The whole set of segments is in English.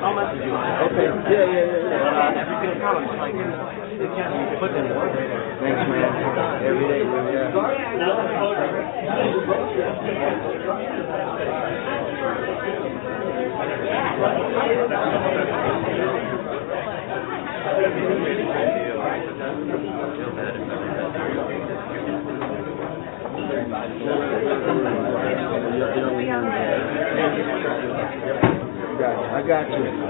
I'll message you. Okay. Yeah. Everything counts. Like, it can't be put in work. Thanks, man. Every day. I got you.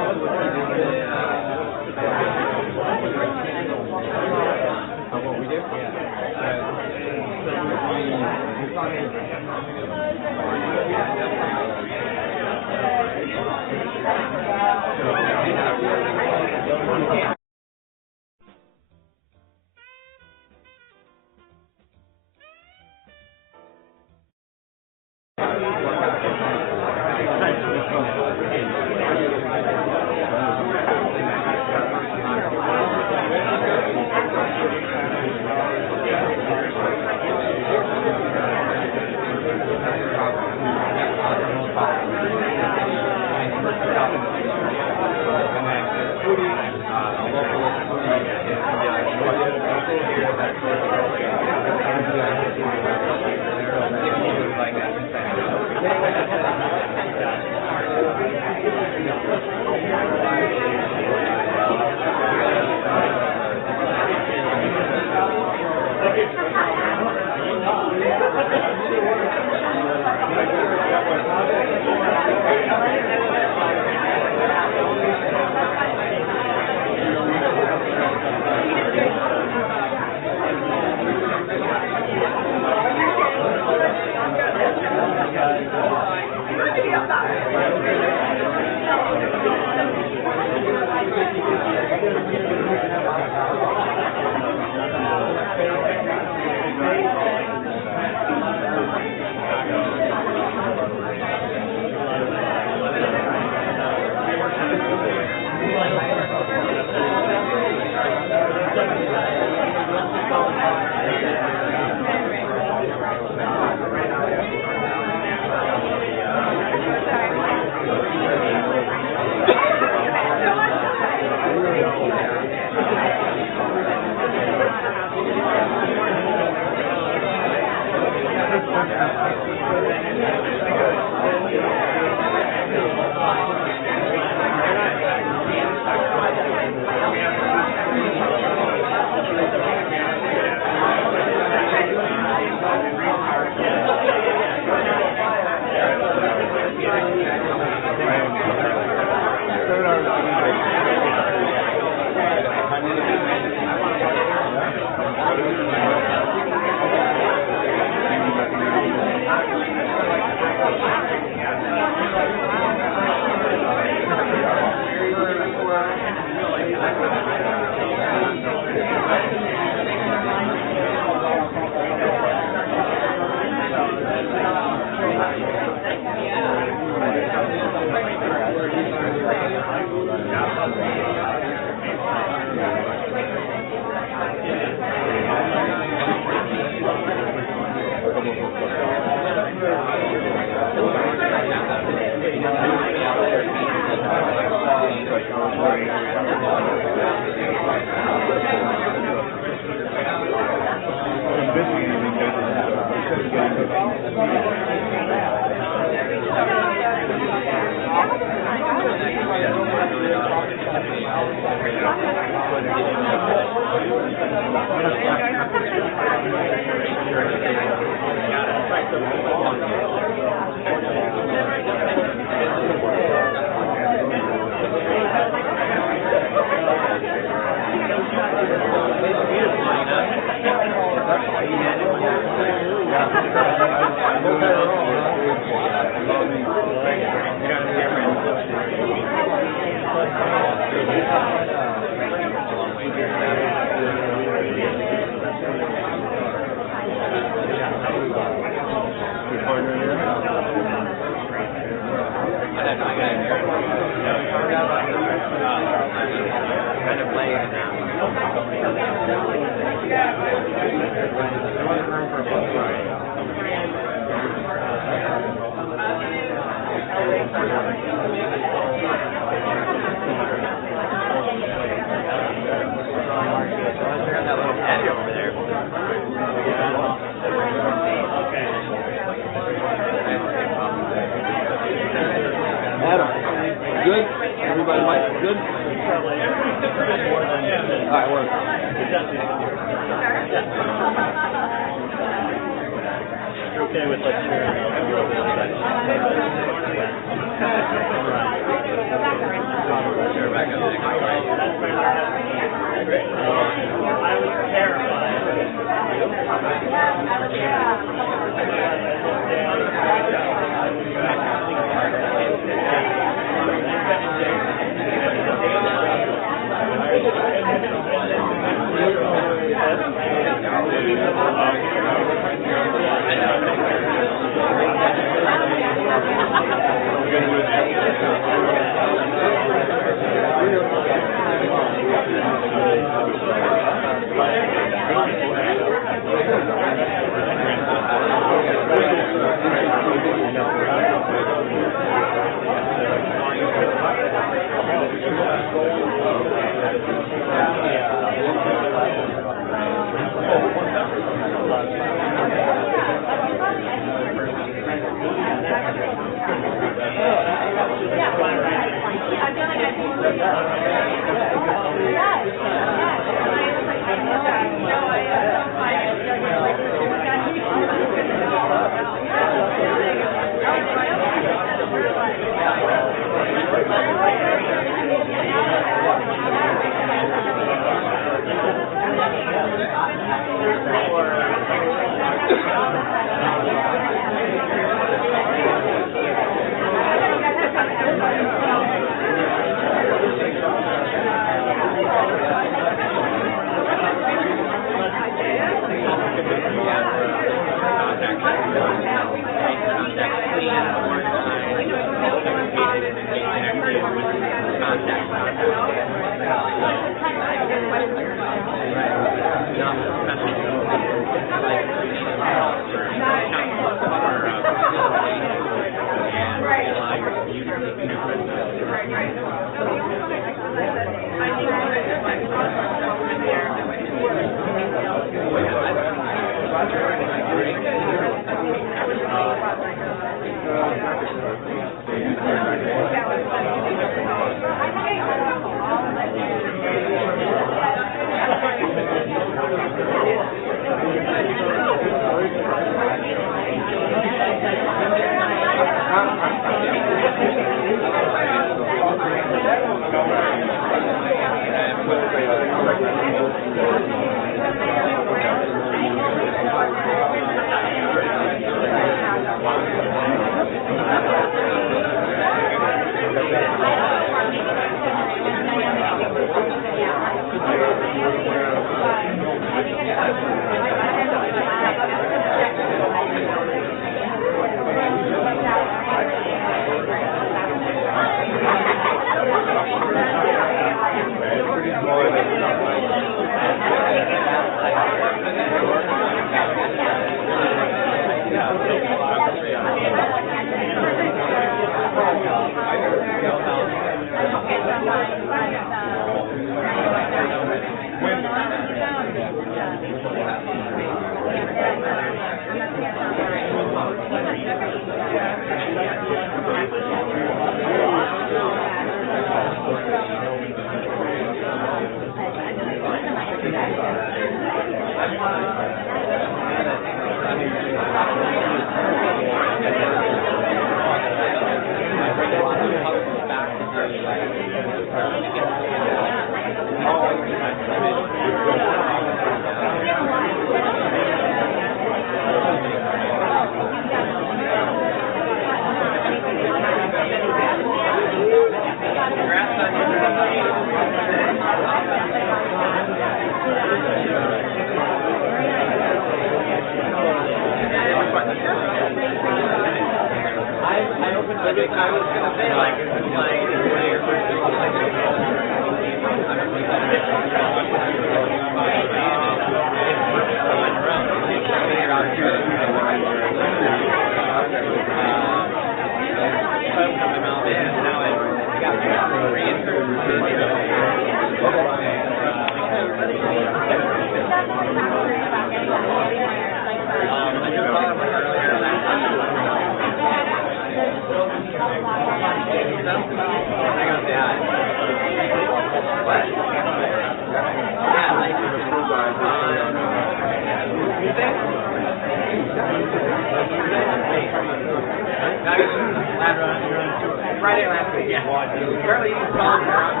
Friday last week, yeah. Apparently you can call him around.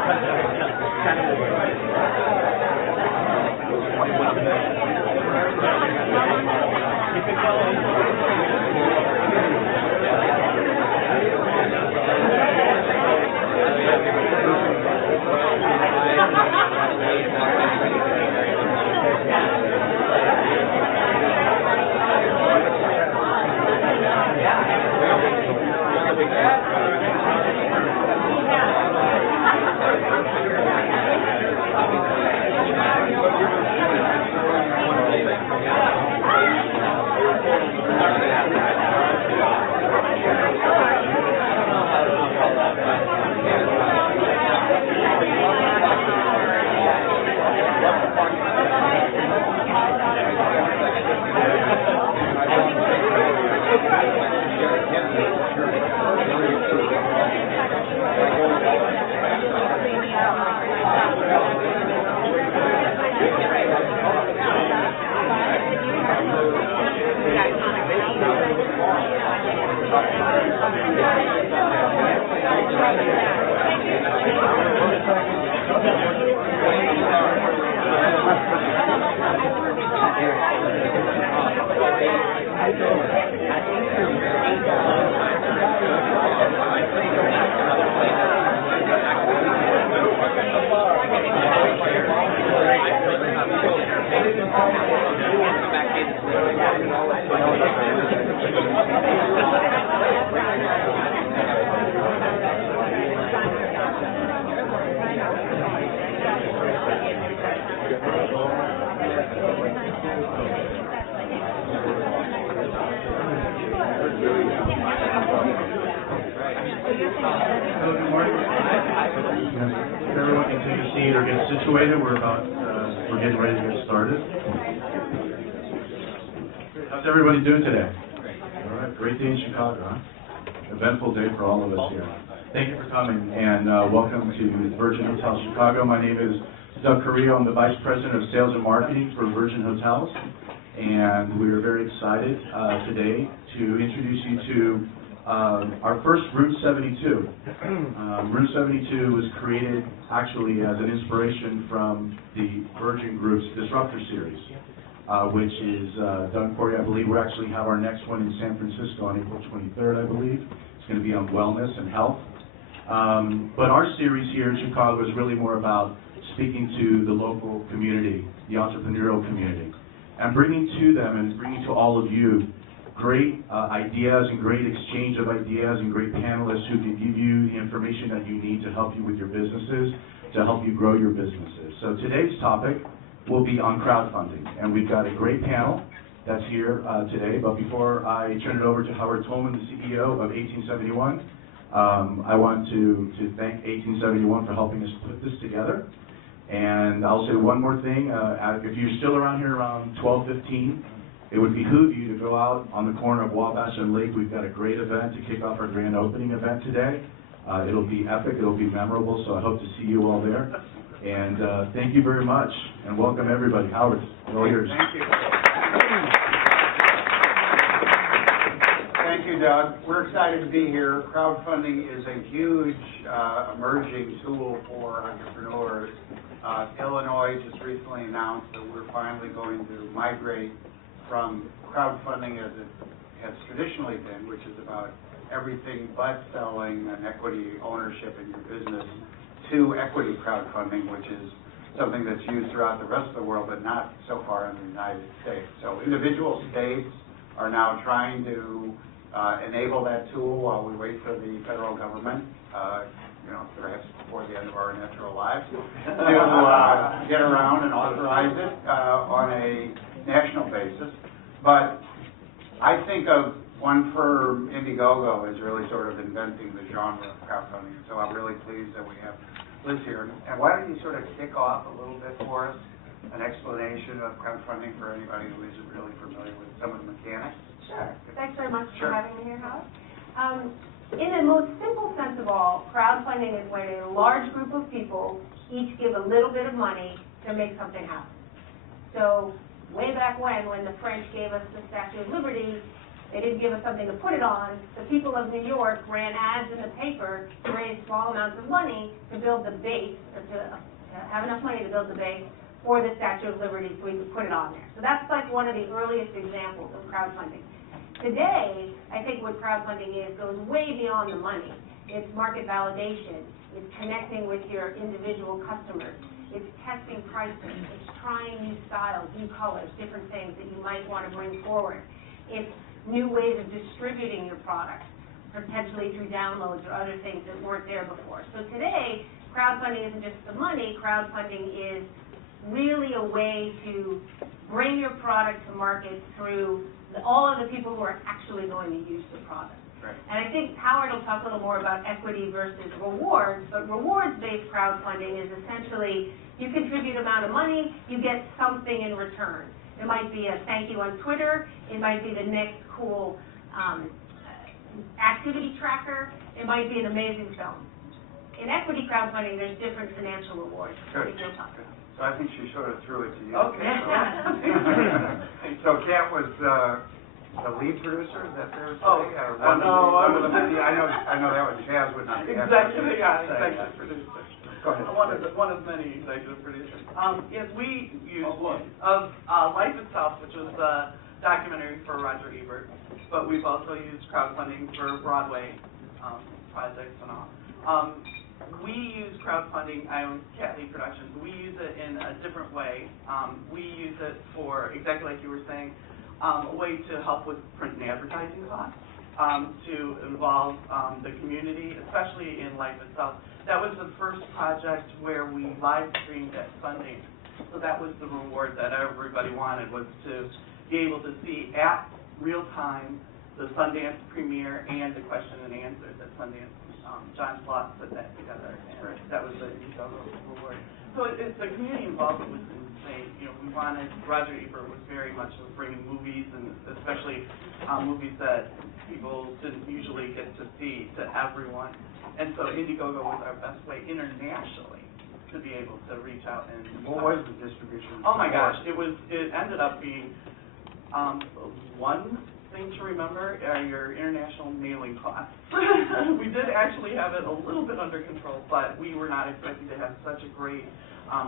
are getting situated, we're getting ready to get started. How's everybody doing today? All right, great day in Chicago, huh? Eventful day for all of us here. Thank you for coming, and welcome to Virgin Hotels Chicago. My name is Doug Carrillo. I'm the Vice President of Sales and Marketing for Virgin Hotels, and we are very excited today to introduce you to our first Route 72. Route 72 was created actually as an inspiration from the Virgin Group's Disruptor Series, which is done for you. I believe we actually have our next one in San Francisco on April 23rd, I believe. It's going to be on wellness and health. But our series here in Chicago is really more about speaking to the local community, the entrepreneurial community, and bringing to them and bringing to all of you great ideas and great exchange of ideas and great panelists who can give you the information that you need to help you with your businesses, to help you grow your businesses. So today's topic will be on crowdfunding, and we've got a great panel that's here today. But before I turn it over to Howard Tolman, the CEO of 1871, I want to thank 1871 for helping us put this together. And I'll say one more thing. If you're still around here around 12:15, it would behoove you to go out on the corner of Wabash and Lake. We've got a great event to kick off our grand opening event today. It'll be epic. It'll be memorable, so I hope to see you all there. And thank you very much, and welcome everybody. Howard, all yours. Thank you. Thank you, Doug. We're excited to be here. Crowdfunding is a huge emerging tool for entrepreneurs. Illinois just recently announced that we're finally going to migrate from crowdfunding as it has traditionally been, which is about everything but selling and equity ownership in your business, to equity crowdfunding, which is something that's used throughout the rest of the world, but not so far in the United States. So individual states are now trying to enable that tool while we wait for the federal government, perhaps before the end of our natural lives, to get around and authorize it on a national basis. But I think of one firm, Indiegogo, as really sort of inventing the genre of crowdfunding. So I'm really pleased that we have Liz here. And why don't you sort of kick off a little bit for us, an explanation of crowdfunding for anybody who isn't really familiar with some of the mechanics? Sure. Thanks very much for having me here, Howard. In the most simple sense of all, crowdfunding is when a large group of people each give a little bit of money to make something happen. So way back when the French gave us the Statue of Liberty, they didn't give us something to put it on. The people of New York ran ads in the paper to raise small amounts of money to build the base, or to have enough money to build the base for the Statue of Liberty so we could put it on there. So that's like one of the earliest examples of crowdfunding. Today, I think what crowdfunding is goes way beyond the money. It's market validation. It's connecting with your individual customers. It's testing pricing. It's trying new styles, new colors, different things that you might want to bring forward. It's new ways of distributing your product, potentially through downloads or other things that weren't there before. So today, crowdfunding isn't just the money. Crowdfunding is really a way to bring your product to market through all of the people who are actually going to use the product. Right. And I think Howard will talk a little more about equity versus rewards, but rewards-based crowdfunding is essentially you contribute an amount of money, you get something in return. It might be a thank you on Twitter, it might be the next cool activity tracker, it might be an amazing film. In equity crowdfunding, there's different financial rewards. Sure. So I think she sort of threw it to you. Okay. So Kat was the lead producer, is that fair to say? Or I know that was Chaz would not be happy. Executive producer. Go ahead. One of many executive producers. Yes, we use of Life Itself, which was a documentary for Roger Ebert, but we've also used crowdfunding for Broadway projects and all. We use crowdfunding, I own Cat Lead Productions, we use it in a different way. We use it for, exactly like you were saying, a way to help with print and advertising costs, to involve the community, especially in Life Itself. That was the first project where we live streamed at funding. So that was the reward that everybody wanted, was to be able to see at real time the Sundance premiere and the question and answers at Sundance. John Sloss put that together, and that was the Indiegogo reward. So it's the community involvement was insane. You know, we wanted, Roger Ebert was very much of bringing movies, and especially movies that people didn't usually get to see, to everyone. And so Indiegogo was our best way internationally to be able to reach out and... What was the distribution? Oh my gosh, it ended up being one thing to remember are your international mailing costs. We did actually have it a little bit under control, but we were not expecting to have such a great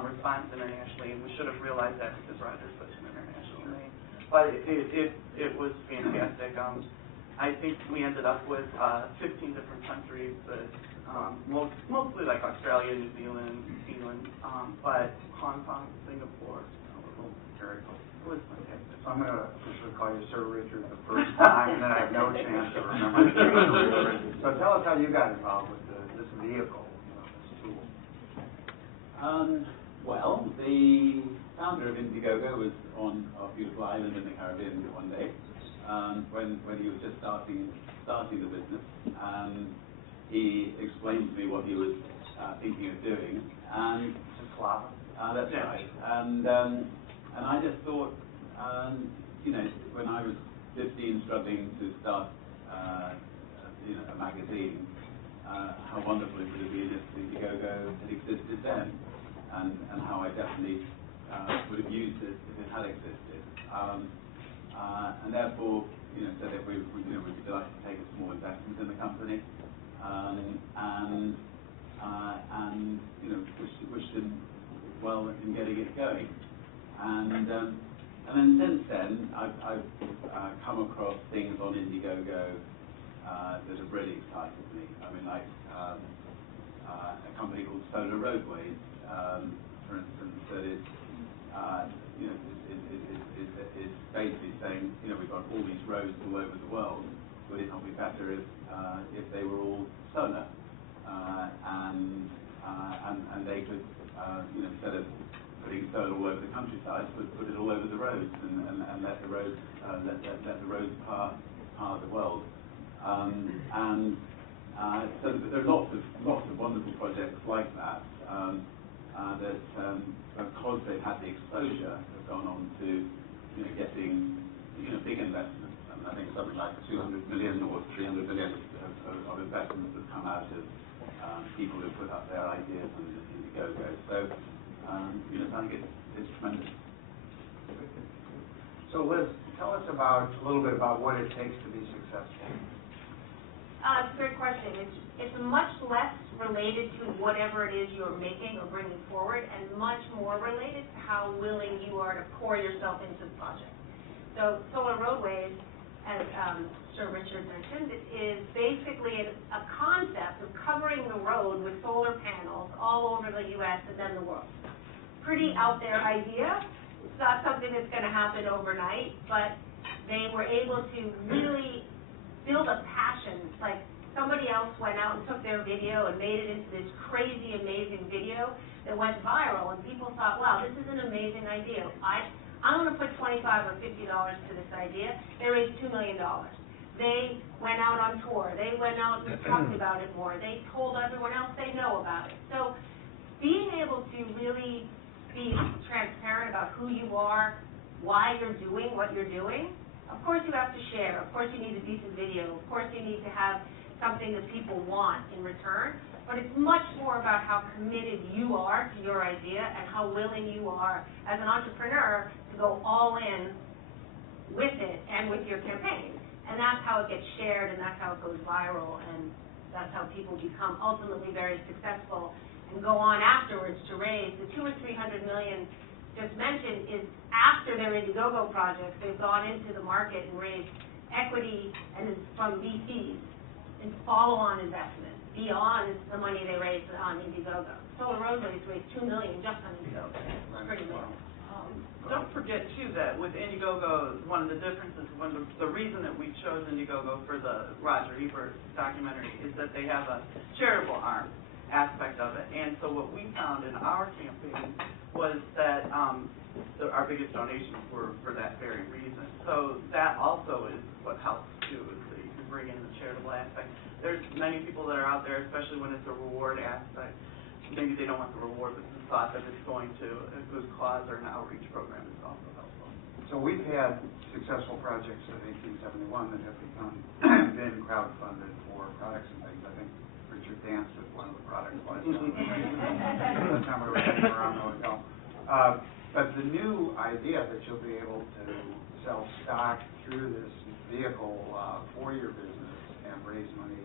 response internationally, and we should have realized that because Roger's such an international name. But it was fantastic. I think we ended up with 15 different countries, but mostly like Australia, New Zealand, England, but Hong Kong, Singapore, very cool. It was fantastic. So I'm going to officially call you Sir Richard the first time, and then I have no chance to remember. So tell us how you got involved with this vehicle, this tool. Well, the founder of Indiegogo was on a beautiful island in the Caribbean one day when he was just starting the business. He explained to me what he was thinking of doing, and Just lava. that's right. And I just thought, you know, when I was 15, struggling to start, you know, a magazine, how wonderful it would have been if Indiegogo had existed then, and how I definitely would have used it if it had existed. And therefore, you know, said that we'd be delighted to take a small investment in the company, and you know, wished him well in getting it going. And then since then, I've come across things on Indiegogo that have really excited me. I mean, like a company called Solar Roadways, for instance, that is, you know, is basically saying, you know, we've got all these roads all over the world. Would it not be better if they were all solar, and they could, you know, instead of putting solar all over the countryside, put it all over the roads and let the roads power the world. So there are lots of wonderful projects like that that because they've had the exposure, have gone on to, you know, getting, you know, big investments. I mean, I think something like 200 million or 300 million of investments have come out of people who put up their ideas on Indiegogo. So you know, I think it's tremendous. So Liz, tell us a little bit about what it takes to be successful. It's a great question. It's much less related to whatever it is you're making or bringing forward, and much more related to how willing you are to pour yourself into the project. So Solar Roadways, as Sir Richard mentioned, is basically a concept of covering the road with solar panels all over the U.S. and then the world. Pretty out there idea. It's not something that's going to happen overnight, but they were able to really build a passion. Like somebody else went out and took their video and made it into this crazy, amazing video that went viral, and people thought, wow, this is an amazing idea. I'm going to put $25 or $50 to this idea. They raised $2 million. They went out on tour. They went out and talked about it more. They told everyone else they know about it. So being able to really be transparent about who you are, why you're doing what you're doing. Of course you have to share. Of course you need a decent video. Of course you need to have something that people want in return. But it's much more about how committed you are to your idea and how willing you are as an entrepreneur to go all in with it and with your campaign. And that's how it gets shared, and that's how it goes viral, and that's how people become ultimately very successful and go on afterwards to raise. The 200 or 300 million just mentioned is after their Indiegogo projects. They've gone into the market and raised equity and from VCs and follow-on investment beyond the money they raised on Indiegogo. Solar Roadways raised $2 million just on Indiegogo. It's pretty amazing. Don't forget, too, that with Indiegogo, one of the differences, the reason that we chose Indiegogo for the Roger Ebert documentary is that they have a charitable arm aspect of it. And so what we found in our campaign was that our biggest donations were for that very reason. So that also is what helps too, is that you can bring in the charitable aspect. There's many people that are out there, especially when it's a reward aspect. Maybe they don't want the reward, but the thought that it's going to a good cause or an outreach program is also helpful. So we've had successful projects in 1871 that have been crowdfunded for products and things. I think Richard danced with one of the products last time. Last time we were sitting around the hotel. But the new idea that you'll be able to sell stock through this vehicle for your business and raise money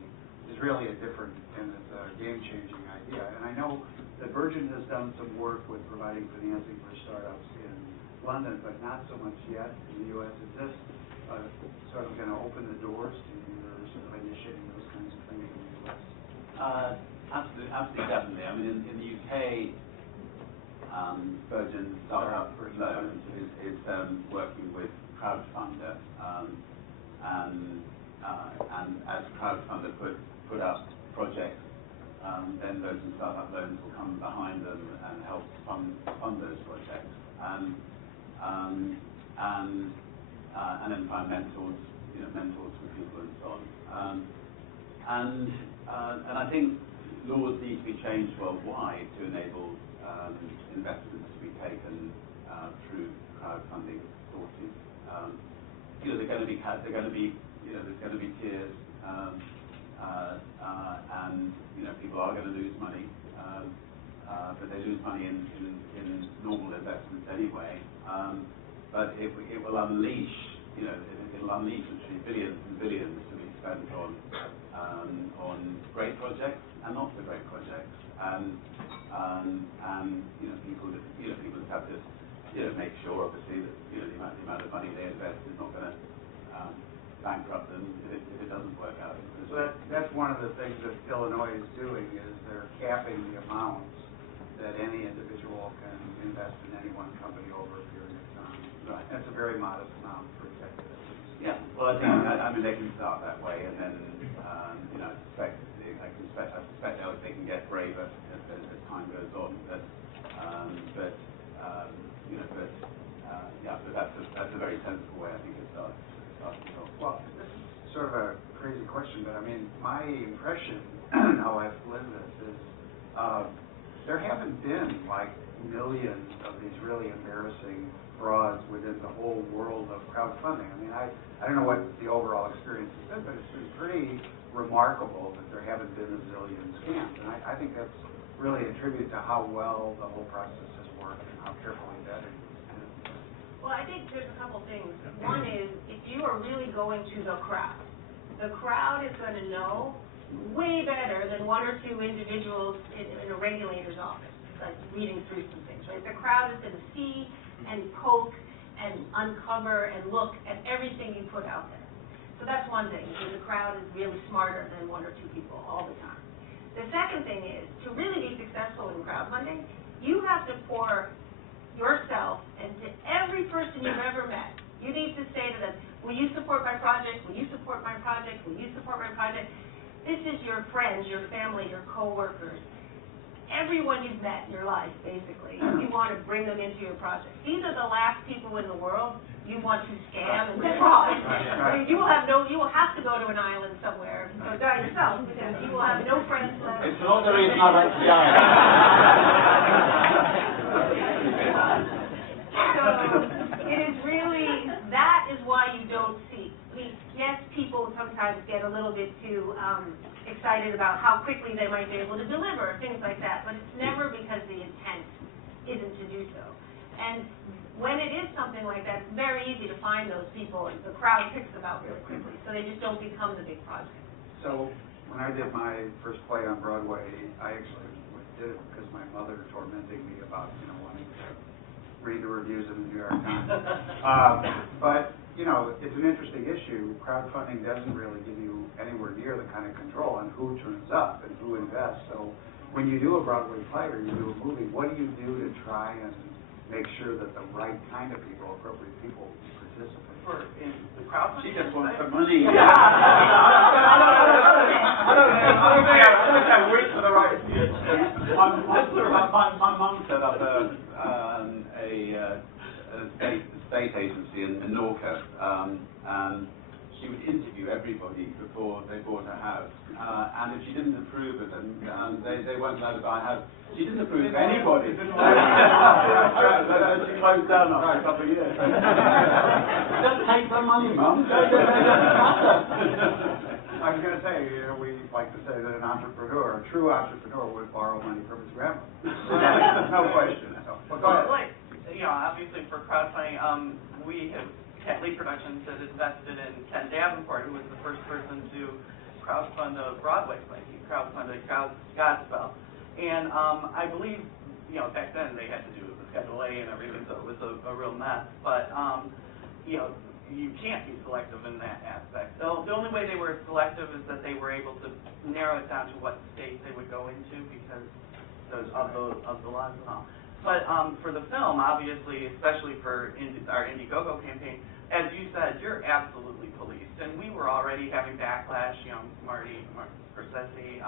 is really a different and it's a game-changing idea. And I know that Virgin has done some work with providing financing for startups in London, but not so much yet in the U.S. Is this sort of going to open the doors to your sort of initiating those kinds of things in the U.S.? Absolutely, definitely. I mean, in the UK, Virgin Startup Loans is working with Crowdfunder, and as Crowdfunder put up projects, then Virgin Startup Loans will come behind them and help fund those projects, and then find mentors for people and so on. And I think laws need to be changed worldwide to enable investments to be taken through crowdfunding sources. There's going to be tears, and people are going to lose money, but they lose money in normal investments anyway. But it will unleash, it'll unleash literally billions and billions to be spent on great projects and not so great projects, and people just have to make sure, obviously, that the amount of money they invest is not going to bankrupt them if it doesn't work out. So that's one of the things that Illinois is doing, is they're capping the amounts that any individual can invest in any one company over a period of time. Right. That's a very modest amount for executives. Yeah. Well, I mean, they can start that way, and then I suspect they can get braver as time goes on. But that's a very sensible way, I think, it starts off. Well, this is sort of a crazy question, but I mean, my impression, how I've lived this, is there haven't been like millions of these really embarrassing frauds within the whole world of crowdfunding. I mean, I don't know what the overall experience has been, but it's been pretty remarkable that there haven't been a zillion scams. And I think that's really a tribute to how well the whole process has worked and how carefully vetted it's been. Well, I think there's a couple things. One is, if you are really going to the crowd is going to know way better than one or two individuals in a regulator's office, like reading through some things, right? The crowd is going to see and poke and uncover and look at everything you put out there. So that's one thing, because the crowd is really smarter than one or two people all the time. The second thing is, to really be successful in crowdfunding, you have to pour yourself and to every person you've ever met. You need to say to them, will you support my project? Will you support my project? Will you support my project? This is your friends, your family, your coworkers. Everyone you've met in your life, basically, you want to bring them into your project. These are the last people in the world you want to scam and defraud. I mean, you will have to go to an island somewhere or die yourself, because you will have no friends left. It's not the reason I like to die. So it is really, that is why you don't see. I mean, yes, people sometimes get a little bit too excited about how quickly they might be able to deliver, things like that, but it's never because the intent isn't to do so. And when it is something like that, it's very easy to find those people, and the crowd picks them out really quickly, so they just don't become the big project. So when I did my first play on Broadway, I actually did it because my mother tormenting me about, wanting to read the reviews in the New York Times. But, it's an interesting issue. Crowdfunding doesn't really give you anywhere near the kind of control on who turns up and who invests. So when you do a Broadway play or you do a movie, what do you do to try and make sure that the right kind of people, appropriate people, participate? In the crowdfunding? She just wants some money. I don't wait for the right My mum set up a estate agency in Norfolk, and she would interview everybody before they bought a house. And if she didn't approve of them, they weren't allowed to buy a house. She didn't approve of anybody. She closed down after a couple of years. Don't take the money, Mum. I was going to say, you know, we like to say that a true entrepreneur would borrow money from his grandma. No question. So, but go ahead. Like, you know, obviously for crowdfunding, we have Cat Lee Productions that invested in Ken Davenport, who was the first person to crowdfund a Broadway play. He crowdfunded Godspell. And I believe, you know, back then they had to do the Schedule A and everything, so it was a real mess. But, you know, you can't be selective in that aspect. The only way they were selective is that they were able to narrow it down to what state they would go into because of the laws and all. But for the film, obviously, especially for our Indiegogo campaign, as you said, you're absolutely policed. And we were already having backlash. You know, Mark Scorsese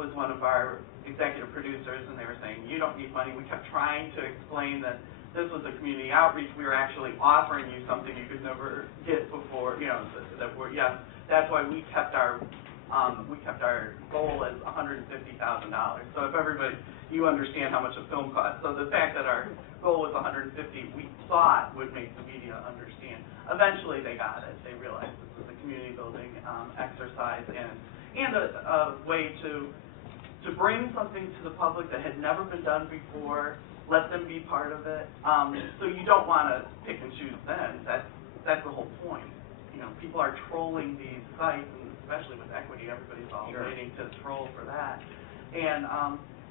was one of our executive producers, and they were saying, you don't need money. We kept trying to explain that this was a community outreach. We were actually offering you something you could never get before, you know, that's why we kept our goal as $150,000. So if everybody, you understand how much a film costs. So the fact that our goal was $150,000, we thought would make the media understand. Eventually they got it. They realized this was a community building exercise and a way to bring something to the public that had never been done before, let them be part of it. So you don't want to pick and choose then. That's the whole point. You know, people are trolling these sites, and especially with equity, everybody's all waiting to troll for that. And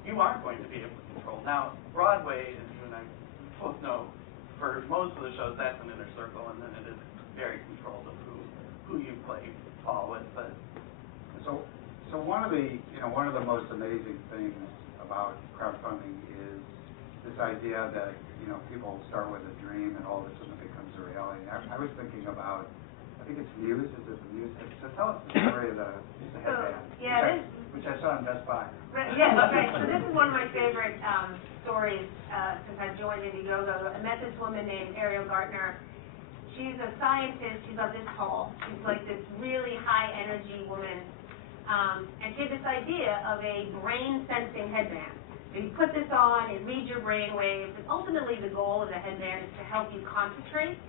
you aren't going to be able to control. Now, Broadway, as you and I both know, for most of the shows, that's an inner circle, and then it is very controlled of who you play ball with. But so one of the most amazing things about crowdfunding is this idea that, you know, people start with a dream and all of a sudden it becomes a reality. I was thinking about, I think it's Muse, so tell us the story of the headband, which I saw in Best Buy. Yes, right. So this is one of my favorite stories since I've joined Indiegogo. I met this woman named Ariel Gartner. She's a scientist. She's about this tall. She's like this really high energy woman. And she had this idea of a brain sensing headband. You put this on, it reads your brain waves, and ultimately the goal of the headband is to help you concentrate.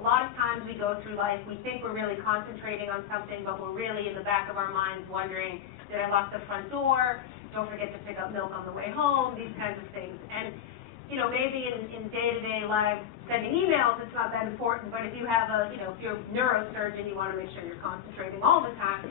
A lot of times we go through life, we think we're really concentrating on something, but we're really in the back of our minds wondering, did I lock the front door? Don't forget to pick up milk on the way home, these kinds of things. And, you know, maybe in day-to-day life, sending emails, it's not that important, but if you have if you're a neurosurgeon, you want to make sure you're concentrating all the time.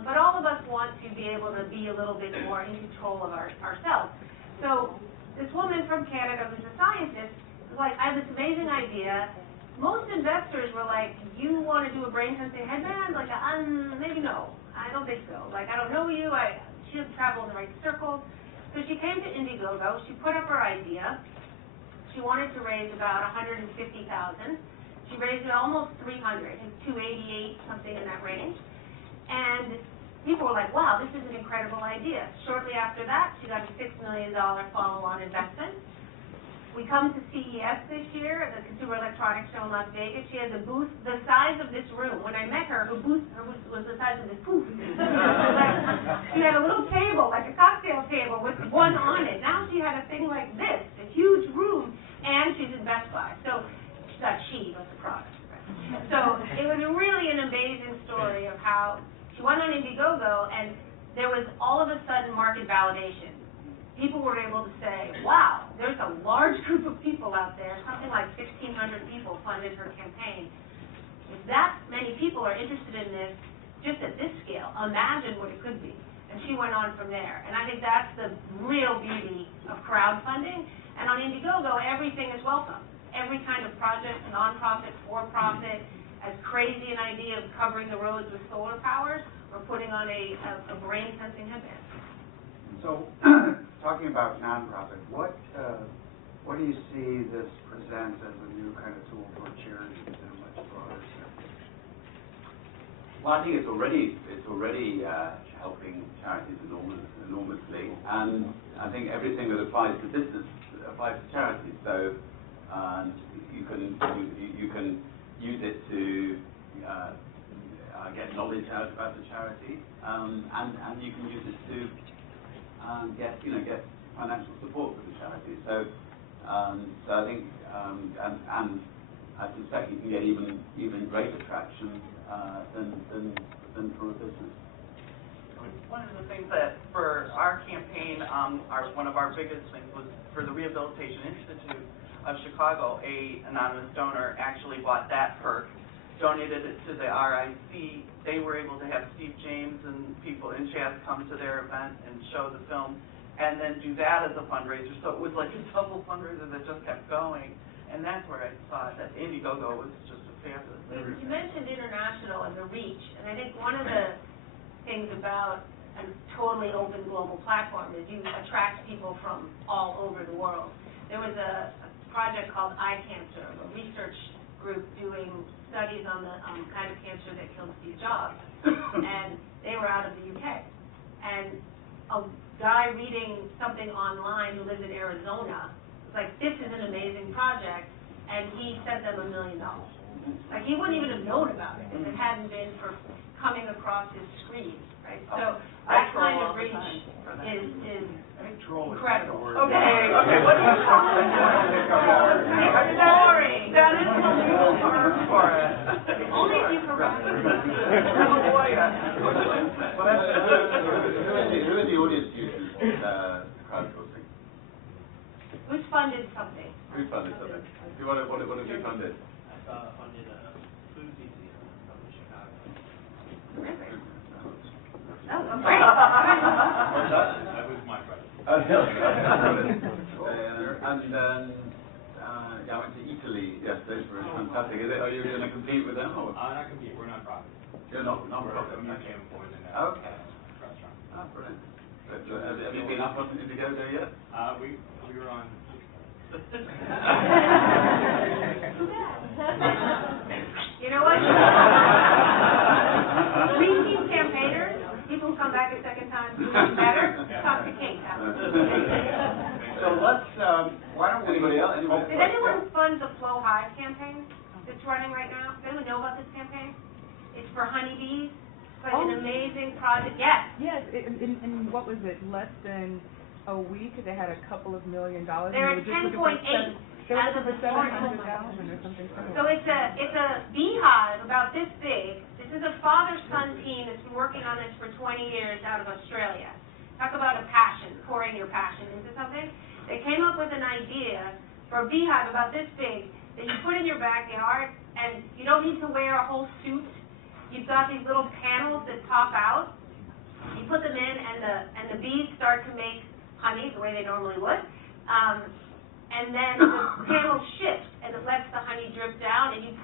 But all of us want to be able to be a little bit more in control of ourselves. So this woman from Canada who's a scientist was like, I have this amazing idea. Most investors were like, you want to do a brain sensing headband? Like, maybe no. I don't think so. Like, I don't know you. She doesn't travel in the right circles. So she came to Indiegogo. She put up her idea. She wanted to raise about $150,000. She raised it almost 300, 288, something in that range. And people were like, wow, this is an incredible idea. Shortly after that, she got a $6 million follow-on investment. We come to CES this year, the Consumer Electronics Show in Las Vegas. She has a booth the size of this room. When I met her, her booth was the size of this booth. She had a little table, like a cocktail table, with one on it. Now she had a thing like this, a huge room, and she's in Best Buy. So she's not she, but the product. Right? So it was really an amazing story of how she went on Indiegogo, and there was all of a sudden market validation. People were able to say, wow, there's a large group of people out there, something like 1,600 people funded her campaign. If that many people are interested in this, just at this scale, imagine what it could be. And she went on from there. And I think that's the real beauty of crowdfunding. And on Indiegogo, everything is welcome. Every kind of project, nonprofit, for-profit, as crazy an idea of covering the roads with solar powers, we're putting on a brain-sensing headband. So, talking about nonprofit, what do you see this presents as a new kind of tool for charities in a much broader sense? Well, I think it's already helping charities enormously, and I think everything that applies to business applies to charities. So And you can use it to get knowledge out about the charity, and you can use it to get financial support for the charity. So I think and I suspect you can get even greater traction than for a business. One of the things that for our campaign, one of our biggest things was for the Rehabilitation Institute of Chicago. A anonymous donor actually bought that perk, donated it to the RIC. They were able to have Steve James and people in Chaz come to their event and show the film, and then do that as a fundraiser. So it was like a double fundraiser that just kept going, and that's where I thought that Indiegogo was just a fabulous thing. You mentioned international and the reach, and I think one of the things about a totally open global platform is you attract people from all over the world. There was a project called Eye Cancer, a research group doing studies on the kind of cancer that killed Steve Jobs, and they were out of the UK. And a guy reading something online who lives in Arizona was like, this is an amazing project, and he sent them $1 million. Like, he wouldn't even have known about it if it hadn't been for coming across his screen, right? So that kind of reach is incredible. Okay, what are you talking about? Boring. That is the legal term for it. Only if you correct it. Oh, boy. Well, who in the audience uses crowdsourcing? Who's funded something? Who funded something? What have you funded? I funded a food museum from Chicago. Really? Oh, Oh, great. That was my project. And I went to Italy yesterday for fantastic. Are you going to compete with them? Or? Not compete. We're not-profit. You're not profit. We're UK more than that. Okay. Restaurant. Oh, brilliant. But, have you been up on Indiegogo yet? We were on. You know what? Repeat campaigners, people who come back a second time, do better, talk to Kate. So let's, why don't we... Anybody else? Did anyone fund the Flow Hive campaign that's running right now? Does anyone know about this campaign? It's for honeybees. It's like an amazing project. Yes. Yes, in what was it, less than a week, they had a couple of $1 million. They're at 10.8 out of the 700,000 or something similar. So it's a beehive about this big. This is a father-son team that's been working on this for 20 years out of Australia. Talk about a passion, pouring your passion into something. They came up with an idea for a beehive about this big that you put in your backyard, and you don't need to wear a whole suit. You've got these little panels that pop out. You put them in, and the bees start to make honey the way they normally would. And then the panel shifts, and it lets the honey drip down, and you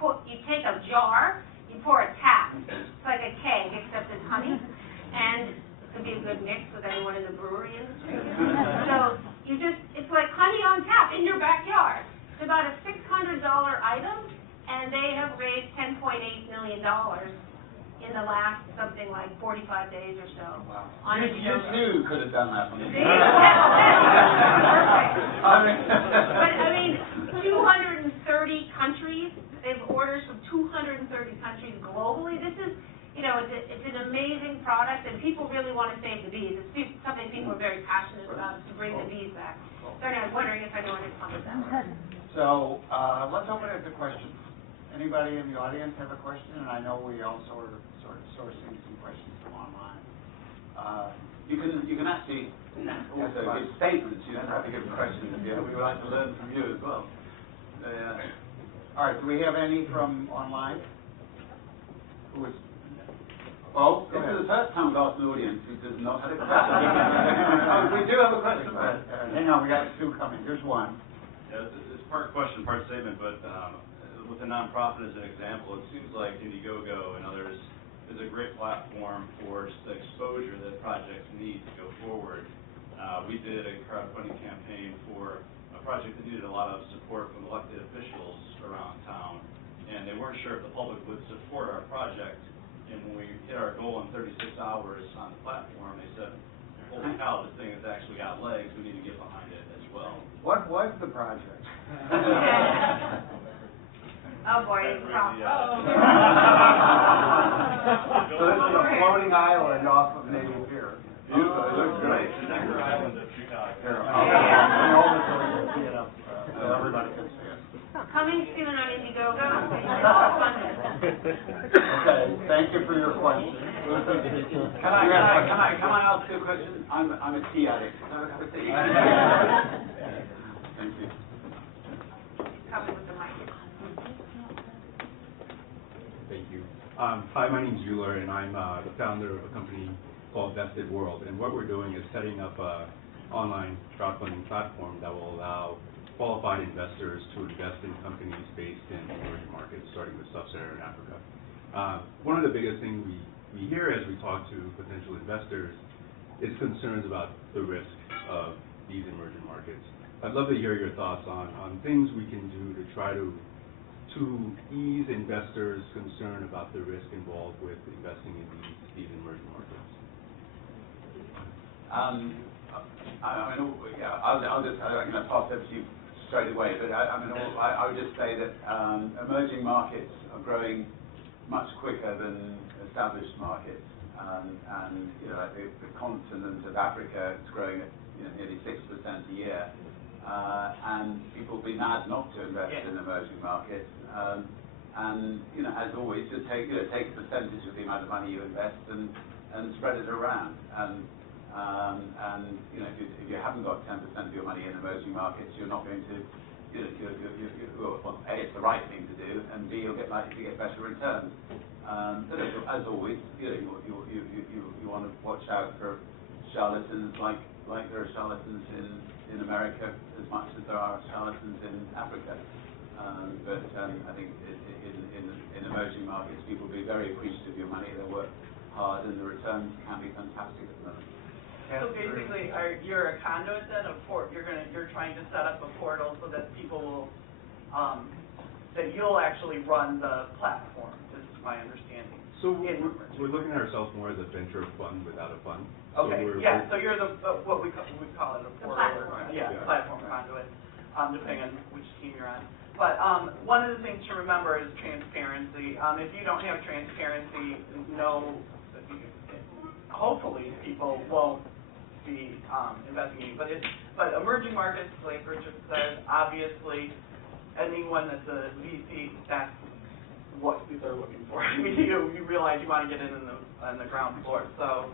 take a jar, you pour a tap. It's like a keg, except it's honey, and it could be a good mix with anyone in the brewery industry. So it's like honey on tap in your backyard. It's about a $600 item, and they have raised $10.8 million in the last something like 45 days or so. Wow. On You too could have done that on the Perfect. But I mean, 230 countries. They have orders from 230 countries globally. This is, it's an amazing product, and people really want to save the bees. It's something people are very passionate about, to bring the bees back. So I was wondering if anyone had funded that. So, let's open it to questions. Anybody in the audience have a question? And I know we also are sort of sourcing some questions from online. You can actually also give statements. You don't have to give questions. Yeah, we would like to learn from you as well. All right, do we have any from online? Who is? Oh, this is the first time we've asked an audience who does not have a question. We do have a question. Hang on, we got two coming. Here's one. Yeah, it's part question, part statement, but with a nonprofit as an example, it seems like Indiegogo and others is a great platform for just the exposure that projects need to go forward. We did a crowdfunding campaign for a project that needed a lot of support from elected officials around town, and they weren't sure if the public would support our project. And when we hit our goal in 36 hours on the platform, they said, holy cow, this thing has actually got legs, we need to get behind it as well. What was the project? Oh, boy, it's tough. So this is a floating island off of Navy Pier. Beautiful, it looks great. Necker Island of Chicago. Here, I hope it's going to see it up, so everybody can see it. Coming soon on Indiegogo. Okay, thank you for your question. Can I ask you a question? I'm a tea addict. Can I have a tea? Thank you. Coming with the mic. Thank you. Hi, my name's Euler, and I'm the founder of a company called Vested World. And what we're doing is setting up an online crowdfunding platform that will allow qualified investors to invest in companies based in emerging markets, starting with sub-Saharan Africa. One of the biggest things we hear as we talk to potential investors is concerns about the risk of these emerging markets. I'd love to hear your thoughts on things we can do to try to ease investors' concern about the risk involved with investing in these emerging markets. I mean, yeah, I'll just pass it to you straight away. But I would just say that emerging markets are growing much quicker than established markets, and the continent of Africa is growing at nearly 6% a year. And people would be mad not to invest in emerging markets. And as always, just take a percentage of the amount of money you invest and spread it around. And if you haven't got 10% of your money in emerging markets, you're not going to. Well, A, it's the right thing to do, and B, you'll get likely to get better returns. But as always, you want to watch out for charlatans, like there are charlatans in America as much as there are charlatans in Africa. But I think in emerging markets, people will be very appreciative of your money. They work hard, and the returns can be fantastic at the moment. So basically, you're a conduit then, you're trying to set up a portal so that people will, that you'll actually run the platform, is my understanding. So we're looking at ourselves more as a venture fund without a fund. Okay, so you're what we call it, a portal. Platform. Platform conduit, depending on which team you're on. But one of the things to remember is transparency. If you don't have transparency, hopefully people won't be investing in you. But emerging markets, like Richard said, obviously anyone that's a VC, that's what they're looking for. I mean, you realize you want to get in on the ground floor. So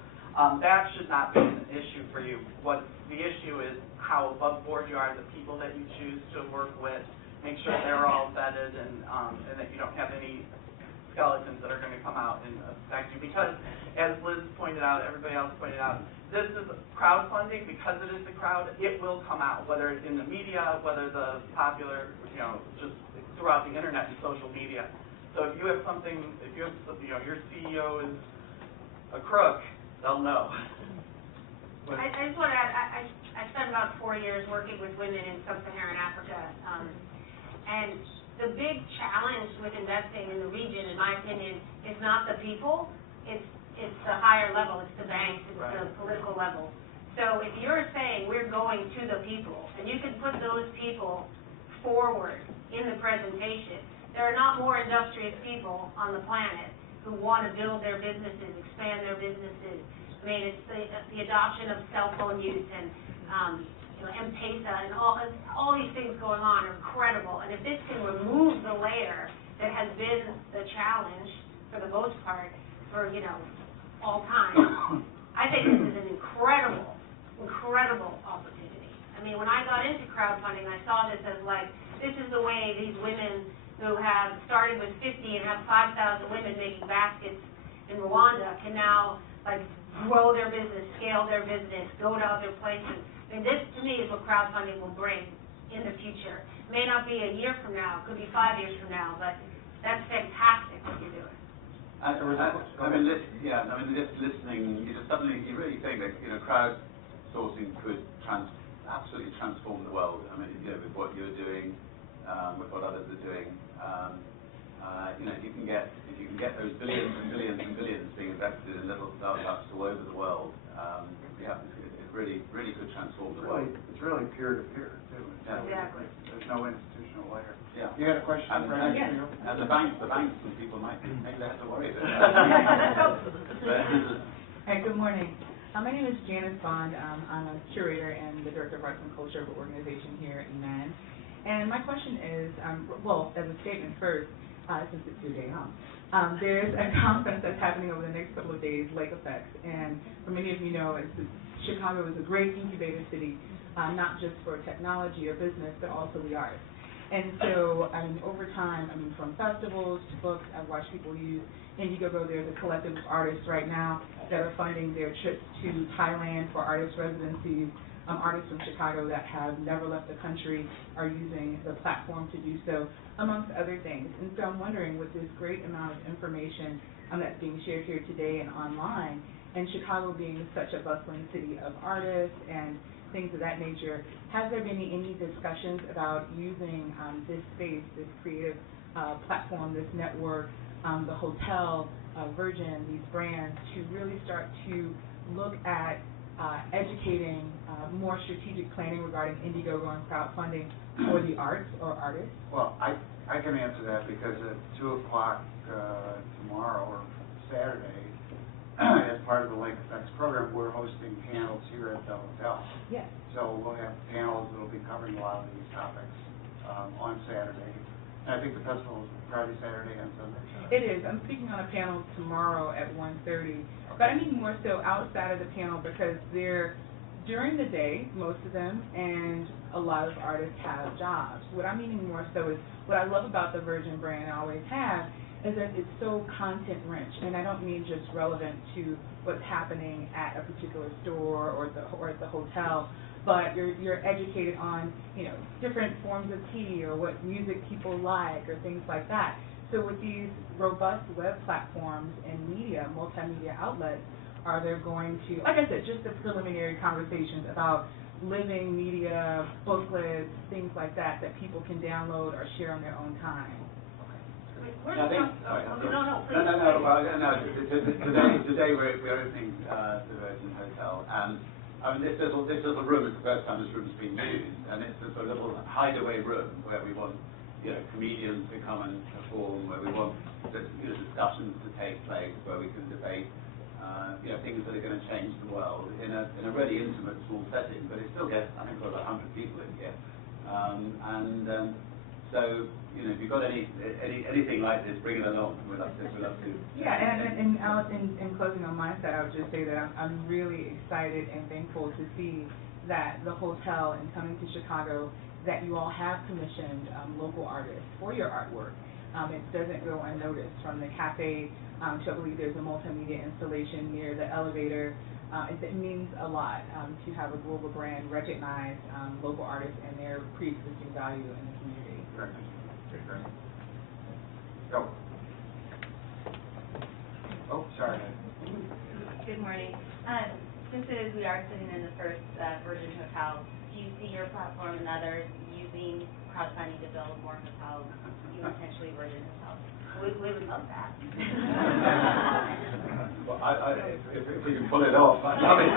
that should not be an issue for you. What the issue is how above board you are, the people that you choose to work with, make sure they're all vetted and that you don't have any skeletons that are going to come out and affect you. Because, as Liz pointed out, everybody else pointed out, this is crowdfunding. Because it is the crowd, it will come out, whether it's in the media, whether the popular, just throughout the internet and social media. So if you have something, if you have, your CEO is a crook, they'll know. I just want to add, I spent about 4 years working with women in sub-Saharan Africa, and the big challenge with investing in the region, in my opinion, is not the people, it's the higher level, it's the banks, it's the political level. So if you're saying we're going to the people, and you can put those people forward in the presentation, there are not more industrious people on the planet who want to build their businesses, expand their businesses. I mean, it's the adoption of cell phone use and M-Pesa and all these things going on are incredible. And if this can remove the layer that has been the challenge for the most part for, all time, I think this is an incredible opportunity. I mean, when I got into crowdfunding, I saw this as this is the way these women who have started with 50 and have 5,000 women making baskets in Rwanda can now grow their business, scale their business, go to other places. I mean, this to me is what crowdfunding will bring in the future. It may not be a year from now, it could be 5 years from now, but that's fantastic what you're doing. Just listening, suddenly you really think that crowdsourcing could absolutely transform the world. I mean, with what you're doing, with what others are doing, if you can get those billions and billions and billions being invested in little startups all over the world, it really could transform the world. It's really peer to peer too. Exactly. There's no institutional layer. Yeah. You had a question, And, Brendan? and the banks and people maybe they have to worry about Hey, good morning. My name is Janice Bond. I'm a curator and the director of arts and culture of an organization here in UNAN. And my question is, well, as a statement first, since it's your day, there's a conference that's happening over the next couple of days, Lake Effects. And for many of you know, Chicago is a great incubator city, not just for technology or business, but also the arts. And so, over time, from festivals to books, I've watched people use Indiegogo. There's a collective of artists right now that are funding their trips to Thailand for artist residencies. Artists from Chicago that have never left the country are using the platform to do so, amongst other things. And so I'm wondering, with this great amount of information that's being shared here today and online, and Chicago being such a bustling city of artists and things of that nature, has there been any discussions about using this space, this creative platform, this network, the hotel, Virgin, these brands, to really start to look at educating more strategic planning regarding Indiegogo and crowdfunding for the arts or artists? Well, I can answer that because at 2 o'clock tomorrow or Saturday, as part of the Lake Effects program, we're hosting panels here at the hotel. Yes. So we'll have panels that will be covering a lot of these topics on Saturday. And I think the festival is Friday, Saturday, and Sunday. It is. I'm speaking on a panel tomorrow at 1:30. But I mean more so outside of the panel because they're during the day, most of them, and a lot of artists have jobs. What I'm meaning more so is what I love about the Virgin brand and always have is that it's so content rich, and I don't mean just relevant to what's happening at a particular store or at the hotel, but you're educated on, you know, different forms of tea or what music people like or things like that. So with these robust web platforms and media, multimedia outlets, are there going to, like I said, just the preliminary conversations about living media, booklets, things like that people can download or share on their own time? Where's I think, please. Today we're opening the Virgin Hotel, and this little room is the first time this room's been used, and it's a sort of little hideaway room where we want, you know, comedians to come and perform, where we want discussions to take place, where we can debate, things that are going to change the world in a really intimate, small setting, but it still gets, I think, about 100 people in here, so, you know, if you've got anything like this, bring it along. We'd love to. Yeah, and Alice, in closing on my side, I would just say that I'm really excited and thankful to see that the hotel and coming to Chicago, that you all have commissioned local artists for your artwork. It doesn't go unnoticed. From the cafe to, I believe there's a multimedia installation near the elevator. It means a lot to have a global brand recognize local artists and their pre-existing value in the community. Go. Oh, sorry. Good morning. Since we are sitting in the first Virgin Hotel, do you see your platform and others using crowdfunding to build more hotels, potentially Virgin Hotels? We would love that. Well, if we can pull it off, I'd love it.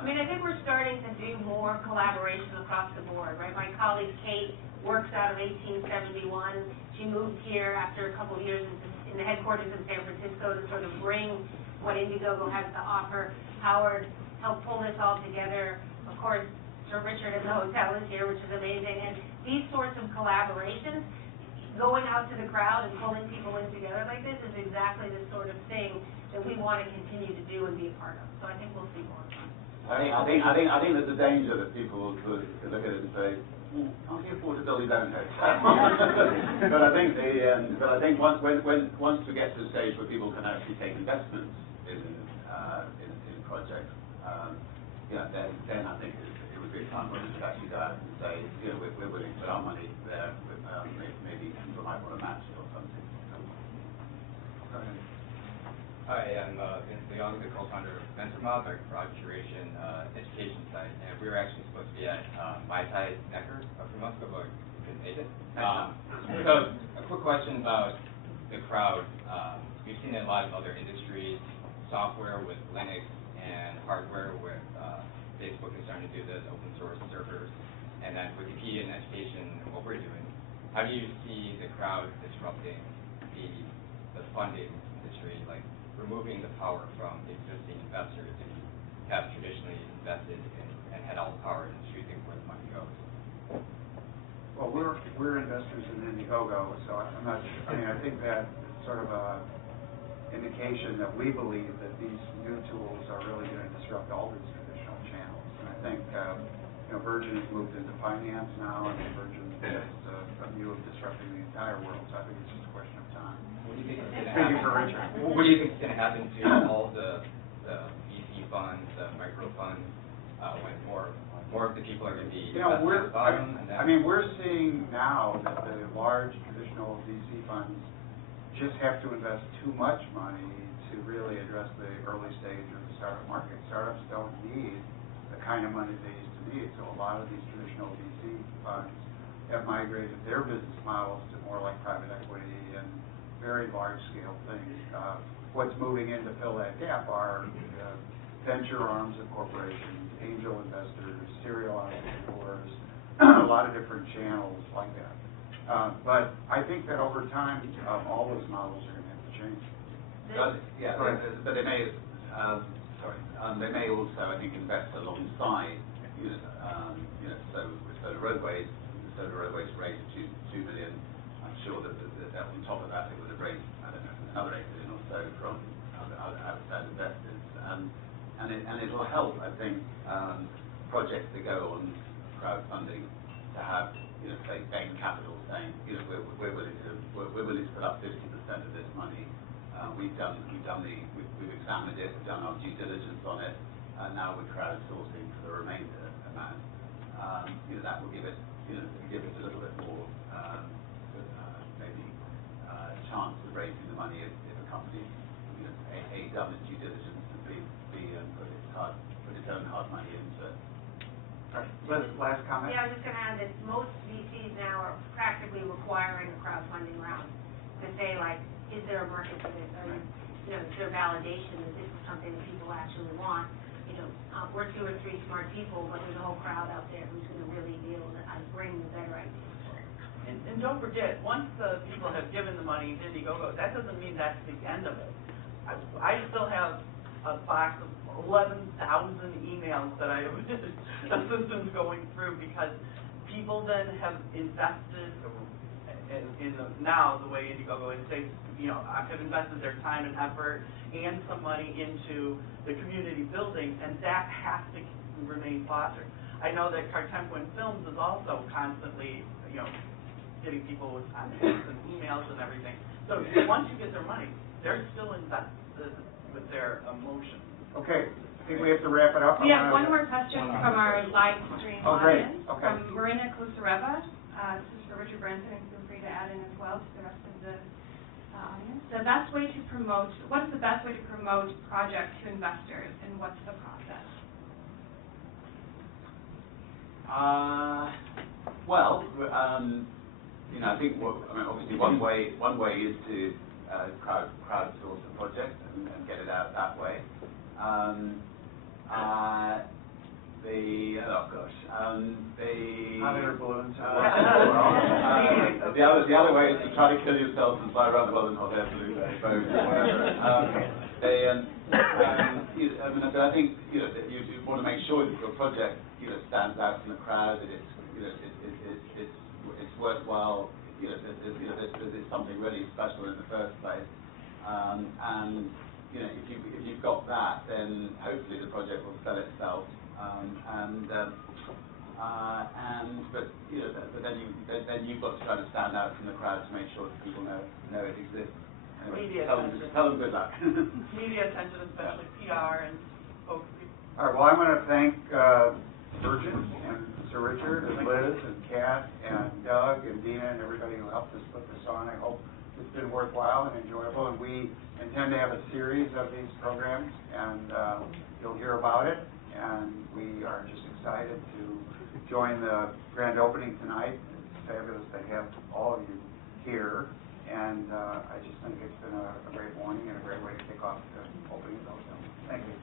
I mean, I think we're starting to do more collaboration across the board, right? My colleague Kate works out of 1871. She moved here after a couple of years in the headquarters in San Francisco to sort of bring what Indiegogo has to offer. Howard helped pull this all together. Of course, Sir Richard at the hotel is here, which is amazing. And these sorts of collaborations, going out to the crowd and pulling people in together like this is exactly the sort of thing that we want to continue to do and be a part of. So I think we'll see more of that. I think there's a danger that people could look at it and say, can't you afford to build his own hotel? But I think once we get to the stage where people can actually take investments in projects, then I think it would be a time when we could actually go out and say, we're willing to put our money there. Maybe people might want to match it or something. Go ahead. Hi, I'm Vince Leong, the co-founder of Mentor Mob, our crowd curation education site, and we were actually supposed to be at Mai Tai Necker a few months ago, but we couldn't make it. So a quick question about the crowd. We've seen it in a lot of other industries, software with Linux and hardware with Facebook is starting to do this, open source servers, and then Wikipedia and education and what we're doing. How do you see the crowd disrupting the funding industry, like removing the power from the existing investors who have traditionally invested in and had all the power in choosing where the money goes? Well, we're investors in Indiegogo, so I'm not, I think that sort of a indication that we believe that these new tools are really going to disrupt all these traditional channels. And I think, Virgin has moved into finance now, and Virgin has a view of disrupting the entire world, so I think it's just a question of time. What do you think is going to Thank you happen? for Richard. What do you think is going to happen to all the VC funds, the micro funds, when more of the people are going to be investing at the bottom? We're seeing now that the large traditional VC funds just have to invest too much money to really address the early stage of the startup market. Startups don't need the kind of money they used to need, so a lot of these traditional VC funds have migrated their business models to more like private equity and very large-scale things. What's moving in to fill that gap are venture arms of corporations, angel investors, serial entrepreneurs, a lot of different channels like that. But I think that over time, all those models are going to have to change. But they may, they may also, I think, invest alongside, so the roadways raised $2 million. I'm sure that on top of that, they would have raised, I don't know, another $8 million or so from outside investors. And it will help, I think, projects that go on crowdfunding to have, say, Bain Capital saying, we're willing to put up 50% of this money. We've examined it, we've done our due diligence on it, and now we're crowdsourcing for the remainder amount. That will give it a little bit more, maybe chance of raising the money if a company, A, done its due diligence, and B, put its own hard money into it. Liz, last comment? Yeah, I was just going to add that most VCs now are practically requiring a crowdfunding round to say, like, is there a market for this? Or, is there validation that this is something that people actually want? We're 2 or 3 smart people, but there's a whole crowd out there who's going to really be able to bring the better ideas forward. And don't forget, once the people have given the money to Indiegogo, that doesn't mean that's the end of it. I still have a box of 11,000 emails that I have assistants going through because people then have invested in now the way Indiegogo is, they have invested their time and effort and some money into the community building, and that has to remain fostered. I know that Cartempo Films is also constantly, getting people with contacts and emails and everything. So once you get their money, they're still invested with their emotion. Okay, I think we have to wrap it up. We have one more question from our live stream audience, Okay. from Marina Kusareva. This is for Richard Branson, and feel free to add in as well to the rest of the audience. What is the best way to promote projects to investors, and what's the process? I think obviously one way is to crowdsource a project and get it out that way. Hot air balloons. The other way is to try to kill yourself and fly around the world in hot air balloons, boats, whatever. I think you want to make sure that your project stands out from the crowd, that it's worthwhile. There's something really special in the first place, and if you've got that, then hopefully the project will sell itself. But then you've got to try to stand out from the crowd to make sure that people know it exists. Media attention. Tell them good luck. Media attention, especially PR and folks. All right, well, I want to thank Virgin and Sir Richard and Liz and Kat and Doug and Dina and everybody who helped us put this on. I hope it's been worthwhile and enjoyable, and we intend to have a series of these programs, and you'll hear about it, and we are just excited to join the grand opening tonight. It's fabulous to have all of you here, and I just think it's been a great morning and a great way to kick off the opening of those. Thank you.